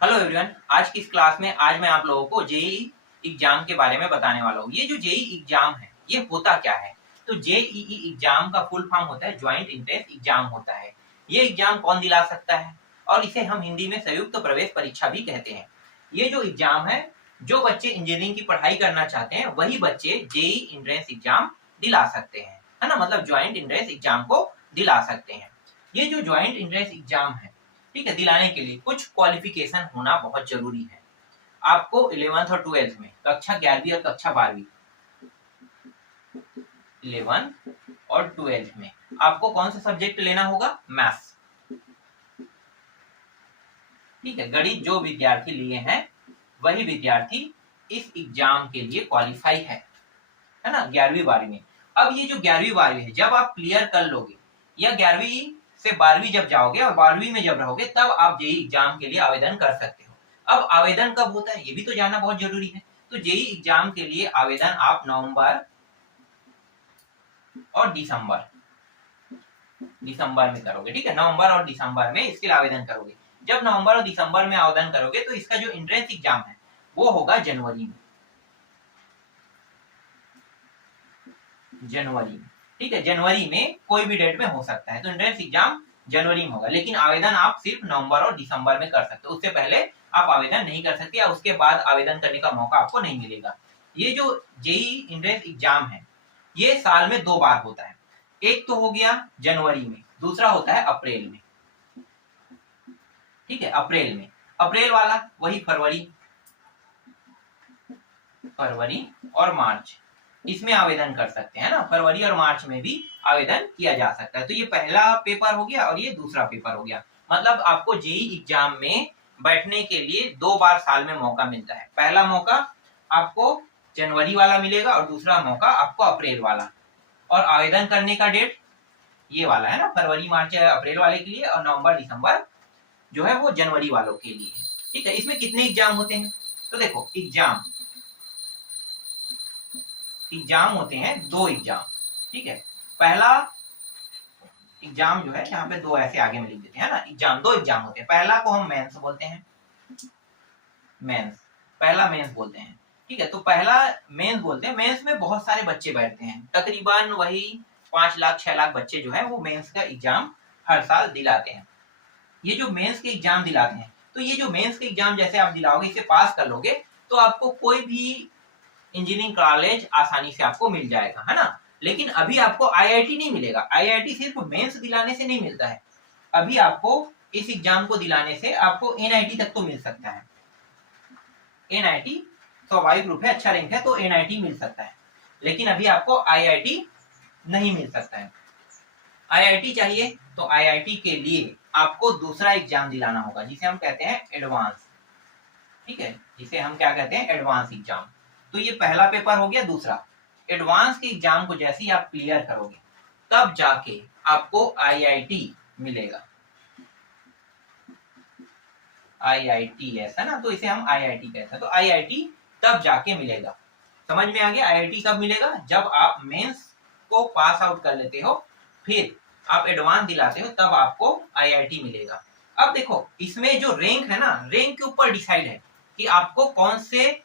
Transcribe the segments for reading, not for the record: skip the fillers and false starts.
Hello everyone, आज की इस क्लास में आज मैं आप लोगों को जेईई एग्जाम के बारे में बताने वाला हूँ। ये जो जेईई एग्जाम है ये होता क्या है? तो जेईई एग्जाम का फुल फॉर्म होता है ज्वाइंट एंट्रेंस एग्जाम होता है। ये एग्जाम कौन दिला सकता है? और इसे हम हिंदी में संयुक्त प्रवेश परीक्षा भी कहते हैं। ये जो एग्जाम है, जो बच्चे इंजीनियरिंग की पढ़ाई करना चाहते हैं वही बच्चे जेईई एंट्रेंस एग्जाम दिला सकते हैं, है ना। मतलब ज्वाइंट एंट्रेंस एग्जाम को दिला सकते हैं। ये जो ज्वाइंट एंट्रेंस एग्जाम है, ठीक है, दिलाने के लिए कुछ क्वालिफिकेशन होना बहुत जरूरी है। आपको 11th और 12th में कक्षा 11वीं और कक्षा 12वीं 11 और 12th में आपको कौन सा सब्जेक्ट लेना होगा? मैथ्स, ठीक है। गणित जो विद्यार्थी लिए हैं वही विद्यार्थी इस एग्जाम के लिए क्वालिफाई है ना, 11वीं 12वीं में। अब ये जो 11वीं 12वीं है, जब आप क्लियर कर लोगे या 11वीं से 12वीं जब जाओगे और 12वीं में जब रहोगे तब आप जेईई एग्जाम के लिए आवेदन कर सकते हो। अब आवेदन कब होता है ये भी तो जानना बहुत जरूरी है। तो जेईई एग्जाम के लिए आवेदन आप नवंबर और दिसंबर में करोगे, ठीक है। नवंबर और दिसंबर में इसके लिए आवेदन करोगे। जब नवंबर और दिसंबर में आवेदन करोगे तो इसका जो एंट्रेंस एग्जाम है वो होगा जनवरी में, ठीक है। जनवरी में कोई भी डेट में हो सकता है, तो एंट्रेंस एग्जाम जनवरी में होगा। लेकिन आवेदन आप सिर्फ नवंबर और दिसंबर में कर सकते हो, उससे पहले आप आवेदन नहीं कर सकते या उसके बाद आवेदन करने का मौका आपको नहीं मिलेगा। ये जो जेईई एंट्रेंस एग्जाम है ये साल में 2 बार होता है। एक तो हो गया जनवरी में, दूसरा होता है अप्रैल में, ठीक है। अप्रैल में, अप्रैल वाला वही फरवरी और मार्च, इसमें आवेदन कर सकते हैं ना। फरवरी और मार्च में भी आवेदन किया जा सकता है। तो ये पहला पेपर हो गया और ये दूसरा पेपर हो गया। मतलब आपको जेईई एग्जाम में बैठने के लिए 2 बार साल में मौका मिलता है। पहला मौका आपको जनवरी वाला मिलेगा और दूसरा मौका आपको अप्रैल वाला। और आवेदन करने का डेट ये वाला है ना, फरवरी मार्च अप्रैल वाले के लिए, और नवंबर दिसंबर जो है वो जनवरी वालों के लिए है, ठीक है। इसमें कितने एग्जाम होते हैं? तो देखो, एग्जाम होते हैं 2 एग्जाम, ठीक है। पहला एग्जाम जो है यहाँ पे 2 ऐसे आगे में लिख देते हैं ना, एग्जाम 2 एग्जाम होते हैं। पहला को हम मेंस बोलते हैं, पहला मेंस बोलते हैं, ठीक है। तो पहला मेंस बोलते हैं। मेंस में बहुत सारे बच्चे बैठते हैं, तकरीबन वही 5 लाख 6 लाख बच्चे जो है वो मेंस का एग्जाम हर साल दिलाते हैं। ये जो मेंस के एग्जाम दिलाते हैं, तो ये जो मेंस के एग्जाम जैसे आप दिलाओगे, इसे पास कर लोगे तो आपको कोई भी इंजीनियरिंग कॉलेज आसानी से आपको मिल जाएगा, है ना। लेकिन अभी आपको आईआईटी नहीं मिलेगा। आईआईटी सिर्फ मेंस दिलाने से नहीं मिलता है। अभी आपको इस एग्जाम को दिलाने से आपको एनआईटी तक तो मिल सकता है। एनआईटी स्वाभाविक रूप है, अच्छा रैंक है तो एनआईटी मिल सकता है, लेकिन अभी आपको आईआईटी नहीं मिल सकता है। आईआईटी चाहिए तो आईआईटी के लिए आपको दूसरा एग्जाम दिलाना होगा जिसे हम कहते हैं एडवांस, ठीक है, जिसे हम क्या कहते हैं? Advance exam. तो ये पहला पेपर हो गया। दूसरा, एडवांस के एग्जाम को जैसे ही आप क्लियर करोगे तब जाके आपको आईआईटी मिलेगा। आईआईटी ऐसा ना, तो इसे हम आईआईटी कहते हैं। तो आईआईटी तब जाके मिलेगा। समझ में आ गया? आईआईटी कब मिलेगा? जब आप मेंस को पास आउट कर लेते हो, फिर आप एडवांस दिलाते हो, तब आपको आईआईटी मिलेगा। अब देखो, इसमें जो रैंक है ना, रैंक के ऊपर डिसाइड है कि आपको कौन से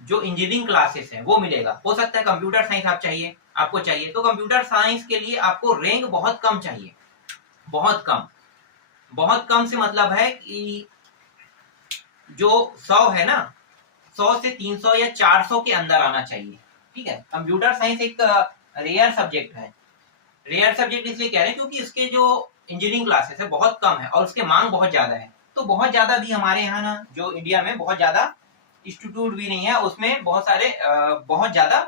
जो इंजीनियरिंग क्लासेस है वो मिलेगा। हो सकता है कंप्यूटर साइंस आपको चाहिए तो कंप्यूटर साइंस के लिए आपको रैंक बहुत कम चाहिए, बहुत कम से मतलब है कि जो 100 है ना, 100 से 300 या 400 के अंदर आना चाहिए, ठीक है। कंप्यूटर साइंस एक रेयर सब्जेक्ट है। रेयर सब्जेक्ट इसलिए कह रहे हैं क्योंकि इसके जो इंजीनियरिंग क्लासेस है बहुत कम है और उसके मांग बहुत ज्यादा है। तो बहुत ज्यादा भी हमारे यहाँ ना, जो इंडिया में बहुत ज्यादा इंस्टीट्यूट भी नहीं है, उसमें बहुत सारे बहुत ज्यादा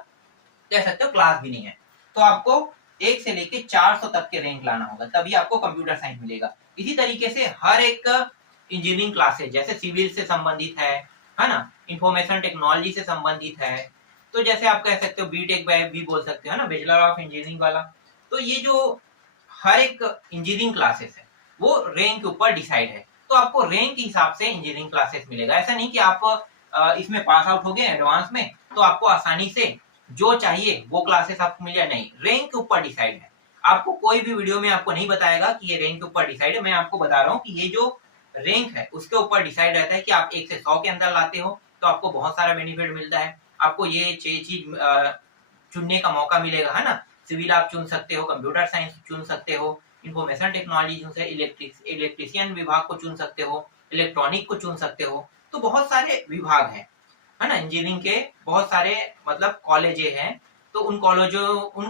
कह सकते हो क्लास भी नहीं है। तो आपको 1 से लेके 400 तक के रैंक लाना होगा, तभी आपको कंप्यूटर साइंस मिलेगा। इसी तरीके से हर एक इंजीनियरिंग क्लासेस जैसे सिविल से संबंधित है ना, इंफॉर्मेशन टेक्नोलॉजी से संबंधित है, तो जैसे आप कह सकते हो बीटेक भी बोल सकते हो ना, बैचलर ऑफ इंजीनियरिंग वाला। तो ये जो हर एक इंजीनियरिंग क्लासेस है वो रैंक के ऊपर डिसाइड है। तो आपको रैंक के हिसाब से इंजीनियरिंग क्लासेस मिलेगा। ऐसा नहीं कि आप इसमें पास आउट हो गए एडवांस में तो आपको आसानी से जो चाहिए वो क्लासेस आपको मिल जाए, नहीं, रैंक के ऊपर डिसाइड है। आपको कोई भी वीडियो में आपको नहीं बताएगा कि ये रैंक के ऊपर डिसाइड है। मैं आपको बता रहा हूँ कि ये जो रैंक है उसके ऊपर डिसाइड रहता है कि आप 1 से 100 के अंदर लाते हो तो आपको बहुत सारा बेनिफिट मिलता है, आपको ये 6 चीज चुनने का मौका मिलेगा, है ना। सिविल आप चुन सकते हो, कंप्यूटर साइंस चुन सकते हो, इंफॉर्मेशन टेक्नोलॉजी चुन सकते, इलेक्ट्रिशियन विभाग को चुन सकते हो, इलेक्ट्रॉनिक को चुन सकते हो। तो बहुत सारे विभाग हैं, है ना। इंजीनियरिंग के बहुत सारे मतलब कॉलेजे हैं, तो उन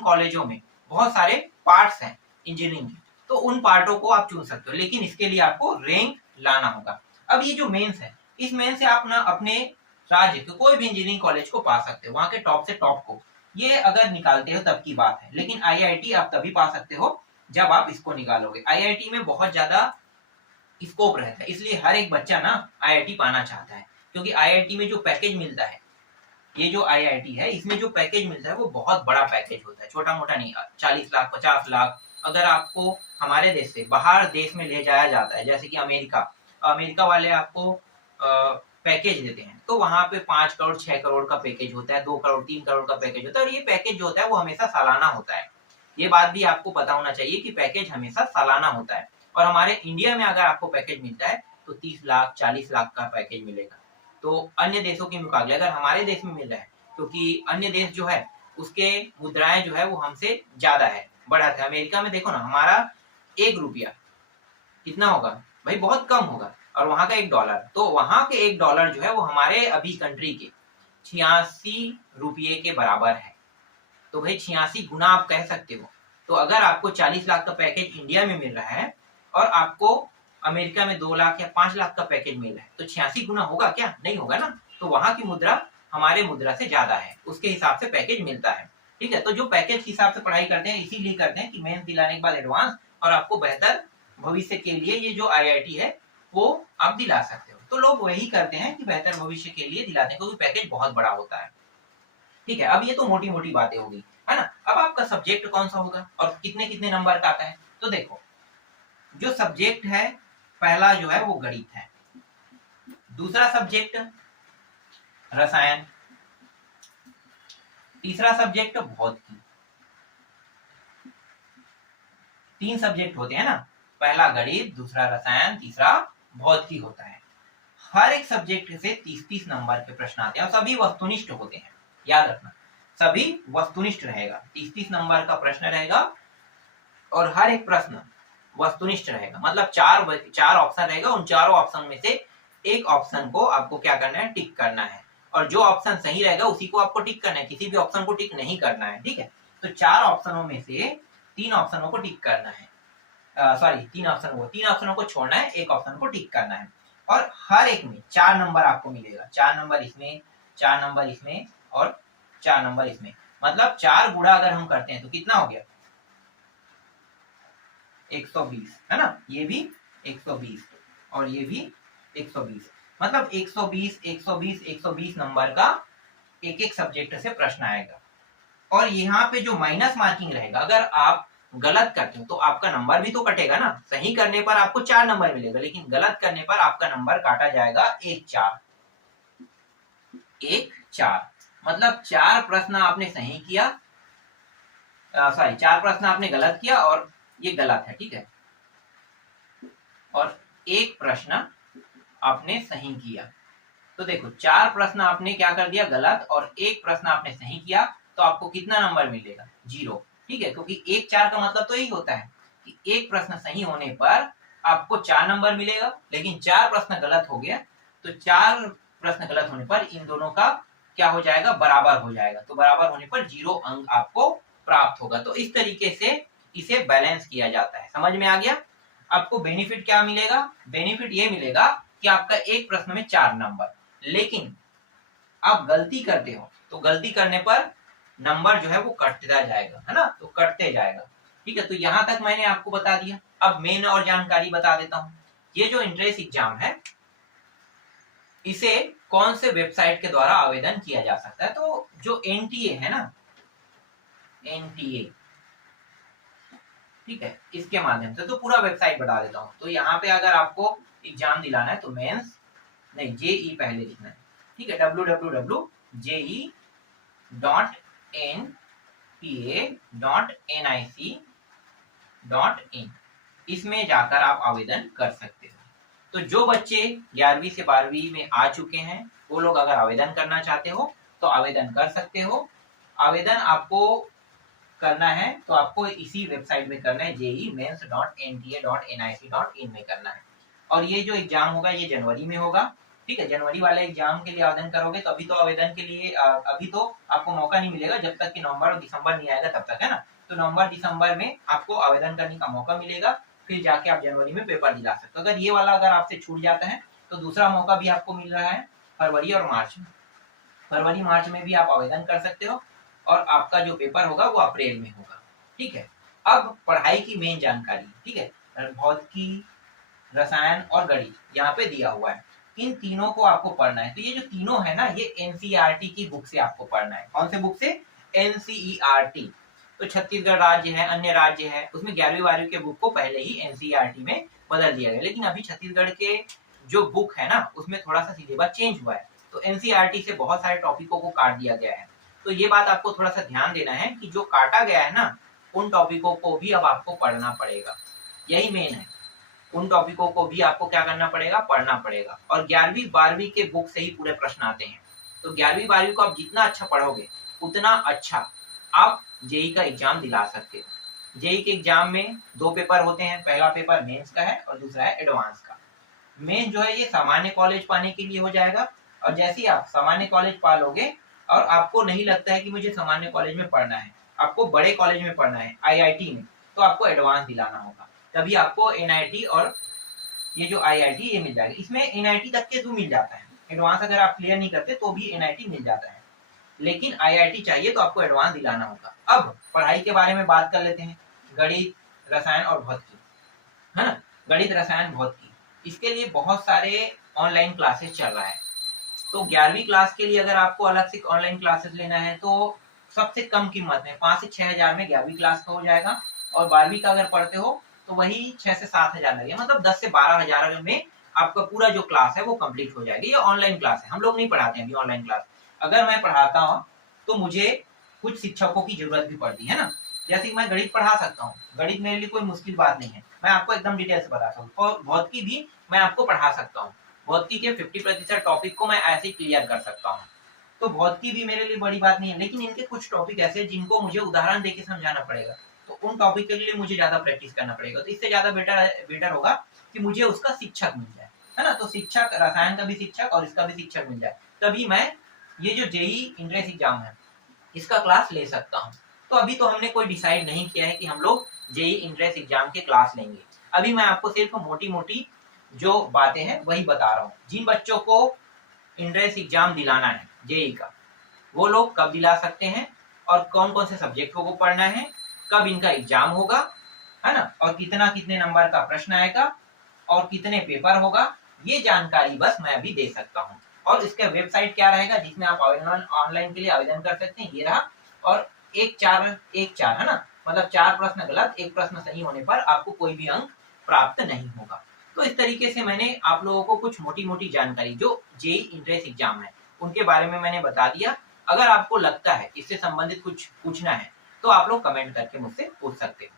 कॉलेजों में बहुत सारे पार्ट्स हैं इंजीनियरिंग के, तो उन पार्टों को आप चुन सकते हो, लेकिन इसके लिए आपको रैंक लाना होगा। अब ये जो मेंस है, इस मेंस से आप ना अपने राज्य के कोई भी इंजीनियरिंग कॉलेज को पा सकते हो, वहां के टॉप से टॉप को, ये अगर निकालते हो तब की बात है। लेकिन आईआईटी आप तभी पा सकते हो जब आप इसको निकालोगे। आईआईटी में बहुत ज्यादा स्कोप रहता है, इसलिए हर एक बच्चा ना आईआईटी पाना चाहता है, क्योंकि आईआईटी में जो पैकेज मिलता है, ये जो आईआईटी है इसमें जो पैकेज मिलता है वो बहुत बड़ा पैकेज होता है, छोटा मोटा नहीं। 40 लाख 50 लाख अगर आपको हमारे देश से बाहर देश में ले जाया जाता है, जैसे कि अमेरिका वाले आपको पैकेज देते हैं, तो वहां पे 5 करोड़ 6 करोड़ का पैकेज होता है, 2 करोड़ 3 करोड़ का पैकेज होता है, और ये पैकेज जो होता है वो हमेशा सालाना होता है। ये बात भी आपको पता होना चाहिए कि पैकेज हमेशा सालाना होता है। और हमारे इंडिया में अगर आपको पैकेज मिलता है तो 30 लाख 40 लाख का पैकेज मिलेगा। तो अन्य देशों के मुकाबले अगर हमारे देश में मिल रहा है, क्योंकि अन्य देश जो है उसके मुद्राएं जो है वो हमसे ज्यादा है, बढ़ा है। अमेरिका में देखो ना, हमारा 1 रुपया कितना होगा भाई, बहुत कम होगा, और वहां का $1, तो वहां के $1 जो है वो हमारे अभी कंट्री के 86 रुपये के बराबर है। तो भाई 86 गुना आप कह सकते हो। तो अगर आपको 40 लाख का पैकेज इंडिया में मिल रहा है और आपको अमेरिका में 2 लाख या 5 लाख का पैकेज मिल रहा है, तो 86 गुना होगा क्या? नहीं होगा ना। तो वहां की मुद्रा हमारे मुद्रा से ज्यादा है, उसके हिसाब से पैकेज मिलता है। ठीक है, तो जो पैकेज के हिसाब से पढ़ाई करते हैं इसीलिए करते हैं कि मेंस दिलाने के बाद एडवांस, और आपको बेहतर भविष्य के लिए ये जो आईआईटी है वो आप दिला सकते हो। तो लोग वही करते हैं कि बेहतर भविष्य के लिए दिलाते हैं, क्योंकि पैकेज बहुत बड़ा होता है। ठीक है, अब ये तो मोटी मोटी बातें होगी, है ना। अब आपका सब्जेक्ट कौन सा होगा और कितने कितने नंबर का आता है, तो देखो जो सब्जेक्ट है, पहला जो है वो गणित है, दूसरा सब्जेक्ट रसायन, तीसरा सब्जेक्ट भौतिकी। 3 सब्जेक्ट होते हैं ना, पहला गणित, दूसरा रसायन, तीसरा भौतिकी होता है। हर एक सब्जेक्ट से 30-30 नंबर के प्रश्न आते हैं और सभी वस्तुनिष्ठ होते हैं, याद रखना सभी वस्तुनिष्ठ रहेगा, 30-30 नंबर का प्रश्न रहेगा और हर एक प्रश्न वस्तुनिष्ठ रहेगा। मतलब 4 ऑप्शन रहेगा, उन चारों ऑप्शन में से एक ऑप्शन को आपको क्या करना है, टिक करना है, और जो ऑप्शन सही रहेगा उसी को आपको टिक करना है, किसी भी ऑप्शन को टिक नहीं करना है। ठीक है, तो 4 ऑप्शनों में से 3 ऑप्शनों को टिक करना है, सॉरी 3 ऑप्शनों को छोड़ना है, एक ऑप्शन को टिक करना है, और हर एक में 4 नंबर आपको मिलेगा, 4 नंबर इसमें, 4 नंबर इसमें और 4 नंबर इसमें। मतलब 4 गुणा अगर हम करते हैं तो कितना हो गया, 120, है ना। ये भी 120 और ये भी 120, मतलब 120 120 120 नंबर का एक एक सब्जेक्ट से प्रश्न आएगा। और यहाँ पे जो माइनस मार्किंग रहेगा, अगर आप गलत करते हो तो आपका नंबर भी तो कटेगा ना। सही करने पर आपको 4 नंबर मिलेगा, लेकिन गलत करने पर आपका नंबर काटा जाएगा 1-4। मतलब 4 प्रश्न आपने सही किया, सॉरी 4 प्रश्न आपने गलत किया और ये गलत है, ठीक है, और 1 प्रश्न आपने सही किया। तो देखो 4 प्रश्न आपने क्या कर दिया, गलत, और 1 प्रश्न आपने सही किया, तो आपको कितना नंबर मिलेगा, 0। ठीक है, क्योंकि 1-4 का मतलब तो यही होता है कि 1 प्रश्न सही होने पर आपको 4 नंबर मिलेगा, लेकिन 4 प्रश्न गलत हो गया तो 4 प्रश्न गलत होने पर इन दोनों का क्या हो जाएगा, बराबर हो जाएगा, तो बराबर होने पर 0 अंक आपको प्राप्त होगा। तो इस तरीके से इसे बैलेंस किया जाता है। समझ में आ गया? आपको बेनिफिट क्या मिलेगा, बेनिफिट ये मिलेगा कि आपका एक प्रश्न में 4 नंबर, लेकिन आप गलती करते हो तो गलती करने पर नंबर जो है वो कटता जाएगा, है ना, तो कटते जाएगा। ठीक है, तो यहां तक मैंने आपको बता दिया। अब मेन और जानकारी बता देता हूं। ये जो एंट्रेंस एग्जाम है इसे कौन से वेबसाइट के द्वारा आवेदन किया जा सकता है, तो जो एनटीए है ना, एनटीए, ठीक है, इसके माध्यम से, तो पूरा वेबसाइट बता देता हूं। तो यहाँ पे अगर आपको एग्जाम दिलाना है तो मेंस नहीं, जेई पहले लिखना है, ठीक है, www.jee.npa.nic.in, इसमें जाकर आप आवेदन कर सकते हो। तो जो बच्चे 11वीं से 12वीं में आ चुके हैं वो लोग अगर आवेदन करना चाहते हो तो आवेदन कर सकते हो। आवेदन आपको करना है तो आपको इसी वेबसाइट में करना है, jemains.nta.nic.in में करना है। और ये जो एग्जाम होगा ये जनवरी में होगा, ठीक है। जनवरी वाले एग्जाम के लिए आवेदन करोगे तो अभी तो आवेदन के लिए अभी तो आपको मौका नहीं मिलेगा जब तक कि नवंबर और दिसंबर नहीं आएगा तब तक, है ना। तो नवंबर दिसंबर में आपको आवेदन करने का मौका मिलेगा, फिर जाके आप जनवरी में पेपर दिला सकते हो। अगर ये वाला अगर आपसे छूट जाता है तो दूसरा मौका भी आपको मिल रहा है फरवरी और मार्च में। फरवरी मार्च में भी आप आवेदन कर सकते हो और आपका जो पेपर होगा वो अप्रैल में होगा, ठीक है। अब पढ़ाई की मेन जानकारी, ठीक है। भौतिकी, रसायन और गणित यहाँ पे दिया हुआ है, इन तीनों को आपको पढ़ना है। तो ये जो तीनों है ना ये एनसीईआरटी की बुक से आपको पढ़ना है। कौन से बुक से? एनसीईआरटी। तो छत्तीसगढ़ राज्य है, अन्य राज्य है, उसमें 11वीं 12वीं के बुक को पहले ही एनसीईआरटी में बदल दिया गया, लेकिन अभी छत्तीसगढ़ के जो बुक है ना उसमें थोड़ा सा सिलेबस चेंज हुआ है, तो एनसीईआरटी से बहुत सारे टॉपिकों को काट दिया गया है। तो ये बात आपको थोड़ा सा ध्यान देना है कि जो काटा गया है ना उन टॉपिकों को भी अब आपको पढ़ना पड़ेगा, यही मेन है। उन टॉपिकों को भी आपको क्या करना पड़ेगा? पढ़ना पड़ेगा। और 11वीं 12वीं के बुक से ही पूरे प्रश्न आते हैं, तो 11वीं 12वीं को आप जितना अच्छा पढ़ोगे उतना अच्छा आप जेई का एग्जाम दिला सकते हो। जेई के एग्जाम में 2 पेपर होते हैं, पहला पेपर मेंस का है और दूसरा है एडवांस का। मेन जो है ये सामान्य कॉलेज पाने के लिए हो जाएगा, और जैसे ही आप सामान्य कॉलेज पा लोगे और आपको नहीं लगता है कि मुझे सामान्य कॉलेज में पढ़ना है, आपको बड़े कॉलेज में पढ़ना है, आईआईटी में, तो आपको एडवांस दिलाना होगा, तभी आपको एनआईटी और ये जो आईआईटी ये मिल जाएगा। इसमें एनआईटी तक के तो मिल जाता है, एडवांस अगर आप क्लियर नहीं करते तो भी एनआईटी मिल जाता है, लेकिन आईआईटी चाहिए तो आपको एडवांस दिलाना होगा। अब पढ़ाई के बारे में बात कर लेते हैं, गणित, रसायन और भौतिकी, है ना। गणित, रसायन, भौतिकी, इसके लिए बहुत सारे ऑनलाइन क्लासेस चल रहा है। तो 11वीं क्लास के लिए अगर आपको अलग से ऑनलाइन क्लासेस लेना है तो सबसे कम कीमत में 5 से 6 हजार में 11वीं क्लास का हो जाएगा, और 12वीं का अगर पढ़ते हो तो वही 6 से 7 हजार लगेगा, मतलब 10 से 12 हजार में आपका पूरा जो क्लास है वो कंप्लीट हो जाएगी। ये ऑनलाइन क्लास है, हम लोग नहीं पढ़ाते हैं अभी ऑनलाइन क्लास। अगर मैं पढ़ाता हूँ तो मुझे कुछ शिक्षकों की जरूरत भी पड़ती है ना, जैसे कि मैं गणित पढ़ा सकता हूँ, गणित मेरे लिए कोई मुश्किल बात नहीं है, मैं आपको एकदम डिटेल से बता सकता हूँ। और भौतिकी भी मैं आपको पढ़ा सकता हूँ, भौतिकी के 50% टॉपिक को मैं ऐसे ही क्लियर कर सकता हूँ। तो भौतिकी भी मेरे लिए बड़ी बात नहीं है, लेकिन इनके कुछ टॉपिक ऐसे हैं जिनको मुझे उदाहरण देके समझाना पड़ेगा, तो उन टॉपिक के लिए मुझे ज्यादा प्रैक्टिस करना पड़ेगा। तो इससे ज्यादा बेटर होगा कि मुझे उसका शिक्षक मिल जाए, है ना। तो शिक्षक, रसायन का भी शिक्षक और इसका भी शिक्षक मिल जाए, तभी मैं ये जो जेई इंट्रेंस एग्जाम है इसका क्लास ले सकता हूँ। तो अभी तो हमने कोई डिसाइड नहीं किया है कि हम लोग जेई इंट्रेंस एग्जाम के क्लास लेंगे, अभी मैं आपको सिर्फ मोटी मोटी जो बातें हैं वही बता रहा हूँ। जिन बच्चों को इंट्रेंस एग्जाम दिलाना है जेई का, वो लोग कब दिला सकते हैं और कौन कौन से सब्जेक्टों को पढ़ना है, कब इनका एग्जाम होगा, है ना, और कितने नंबर का प्रश्न आएगा और कितने पेपर होगा, ये जानकारी बस मैं अभी दे सकता हूँ। और इसका वेबसाइट क्या रहेगा जिसमें आप ऑनलाइन के लिए आवेदन कर सकते हैं, ये रहा। और 1-4 है ना, मतलब 4 प्रश्न गलत, 1 प्रश्न सही होने पर आपको कोई भी अंक प्राप्त नहीं होगा। तो इस तरीके से मैंने आप लोगों को कुछ मोटी मोटी जानकारी जो जेई इंट्रेंस एग्जाम है उनके बारे में मैंने बता दिया। अगर आपको लगता है इससे संबंधित कुछ पूछना है तो आप लोग कमेंट करके मुझसे पूछ सकते हैं।